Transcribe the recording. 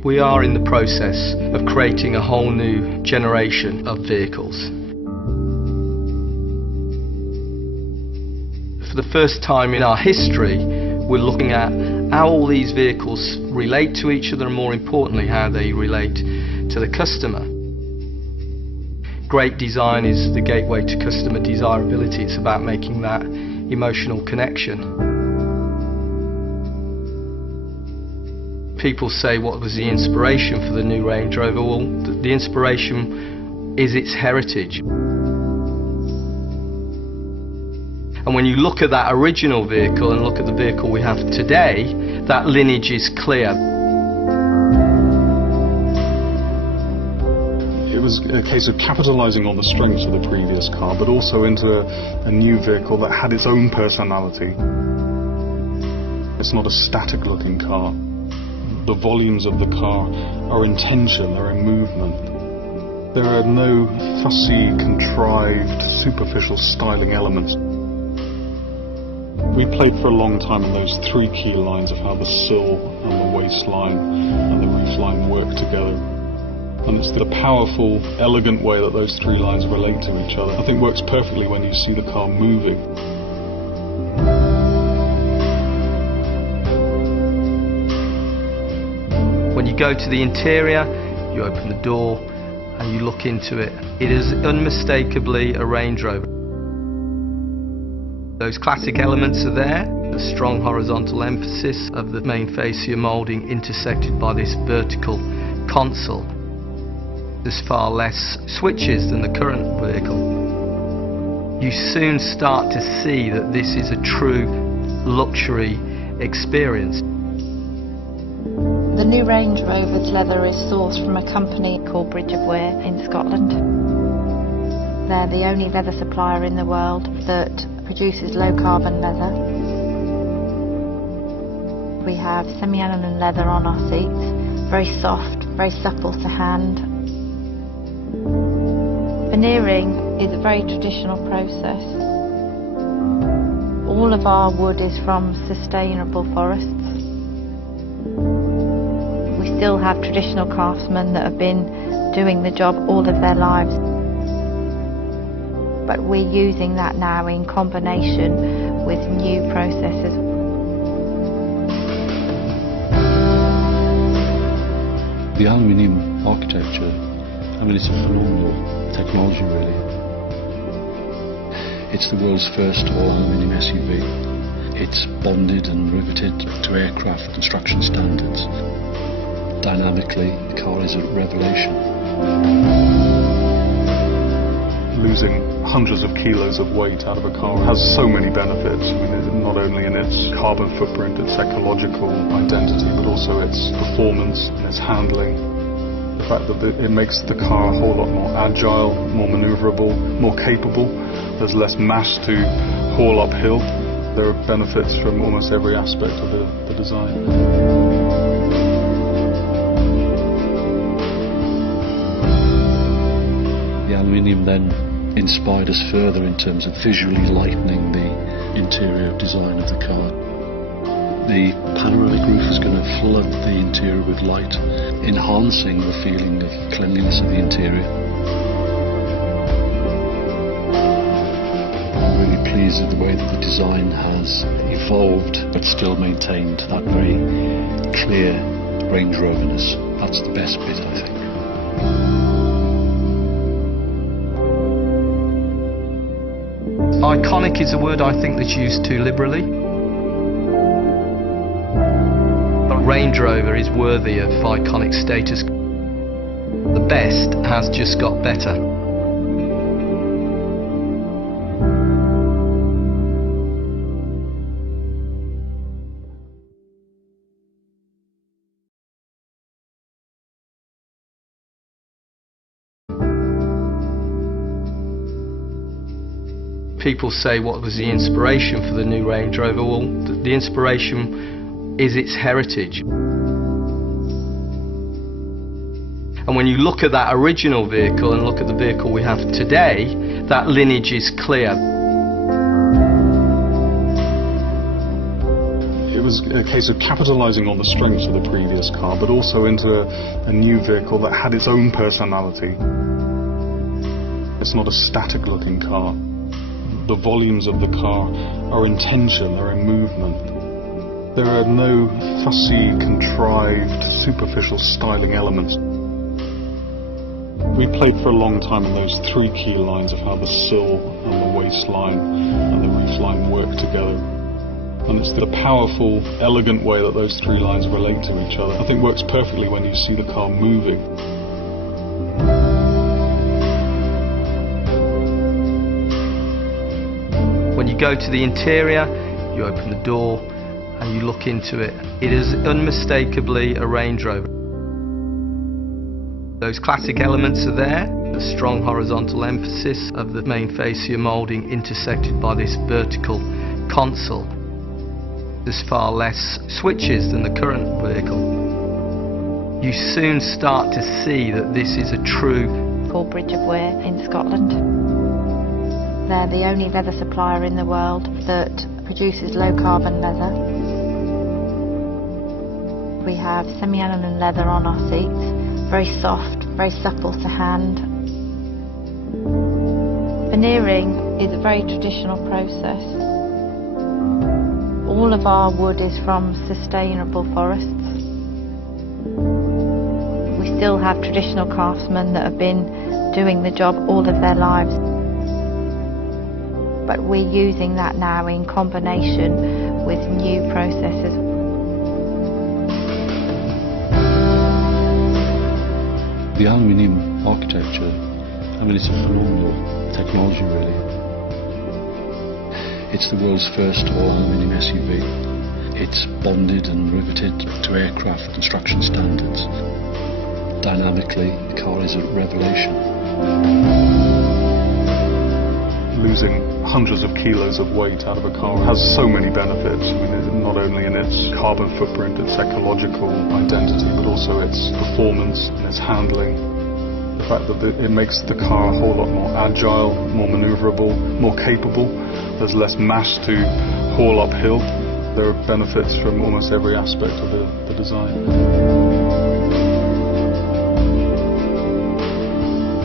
We are in the process of creating a whole new generation of vehicles. For the first time in our history, we're looking at how all these vehicles relate to each other and, more importantly, how they relate to the customer. Great design is the gateway to customer desirability. It's about making that emotional connection. People say, what was the inspiration for the new Range Rover? Well, the inspiration is its heritage. And when you look at that original vehicle and look at the vehicle we have today, that lineage is clear. It was a case of capitalising on the strengths of the previous car, but also into a new vehicle that had its own personality. It's not a static looking car. The volumes of the car are in tension, they're in movement. There are no fussy, contrived, superficial styling elements. We played for a long time in those three key lines of how the sill and the waistline and the roofline work together. And it's the powerful, elegant way that those three lines relate to each other. I think works perfectly when you see the car moving. When you go to the interior, you open the door and you look into it. It is unmistakably a Range Rover. Those classic elements are there, the strong horizontal emphasis of the main fascia moulding intersected by this vertical console. There's far less switches than the current vehicle. You soon start to see that this is a true luxury experience. The new Range Rover's leather is sourced from a company called Bridge of Wear in Scotland. They're the only leather supplier in the world that produces low carbon leather. We have semi-aniline leather on our seats, very soft, very supple to hand. Veneering is a very traditional process. All of our wood is from sustainable forests. We still have traditional craftsmen that have been doing the job all of their lives. But we're using that now in combination with new processes. The aluminium architecture, I mean, it's a phenomenal technology really. It's the world's first all-aluminium SUV. It's bonded and riveted to aircraft construction standards. Dynamically, the car is a revelation. Losing hundreds of kilos of weight out of a car has so many benefits. I mean, not only in its carbon footprint, its ecological identity, but also its performance and its handling. The fact that it makes the car a whole lot more agile, more manoeuvrable, more capable. There's less mass to haul uphill. There are benefits from almost every aspect of the design. The aluminium then inspired us further in terms of visually lightening the interior design of the car. The panoramic roof is going to flood the interior with light, enhancing the feeling of cleanliness of the interior. I'm really pleased with the way that the design has evolved but still maintained that very clear Range Roverness. That's the best bit, I think. Iconic is a word I think that's used too liberally. But Range Rover is worthy of iconic status. The best has just got better. People say, what was the inspiration for the new Range Rover? Well, the inspiration is its heritage. And when you look at that original vehicle and look at the vehicle we have today, that lineage is clear. It It was a case of capitalising on the strengths of the previous car, but also into a new vehicle that had its own personality. It's not a static looking car. The volumes of the car are in tension, they're in movement. There are no fussy, contrived, superficial styling elements. We played for a long time on those three key lines of how the sill and the waistline and the roofline work together. And it's the powerful, elegant way that those three lines relate to each other. I think works perfectly when you see the car moving. When you go to the interior, you open the door and you look into it. It is unmistakably a Range Rover. Those classic elements are there, the strong horizontal emphasis of the main fascia moulding intersected by this vertical console. There's far less switches than the current vehicle. You soon start to see that this is a true called Bridge of Weir in Scotland. They're the only leather supplier in the world that produces low carbon leather. We have semi-aniline leather on our seats, very soft, very supple to hand. Veneering is a very traditional process. All of our wood is from sustainable forests. We still have traditional craftsmen that have been doing the job all of their lives. But we're using that now in combination with new processes. The aluminium architecture, I mean, it's a phenomenal technology really. It's the world's first all-aluminium SUV. It's bonded and riveted to aircraft construction standards. Dynamically, the car is a revelation. Losing hundreds of kilos of weight out of a car has so many benefits. I mean, not only in its carbon footprint, its ecological identity, but also its performance and its handling. The fact that it makes the car a whole lot more agile, more manoeuvrable, more capable. There's less mass to haul uphill. There are benefits from almost every aspect of the design.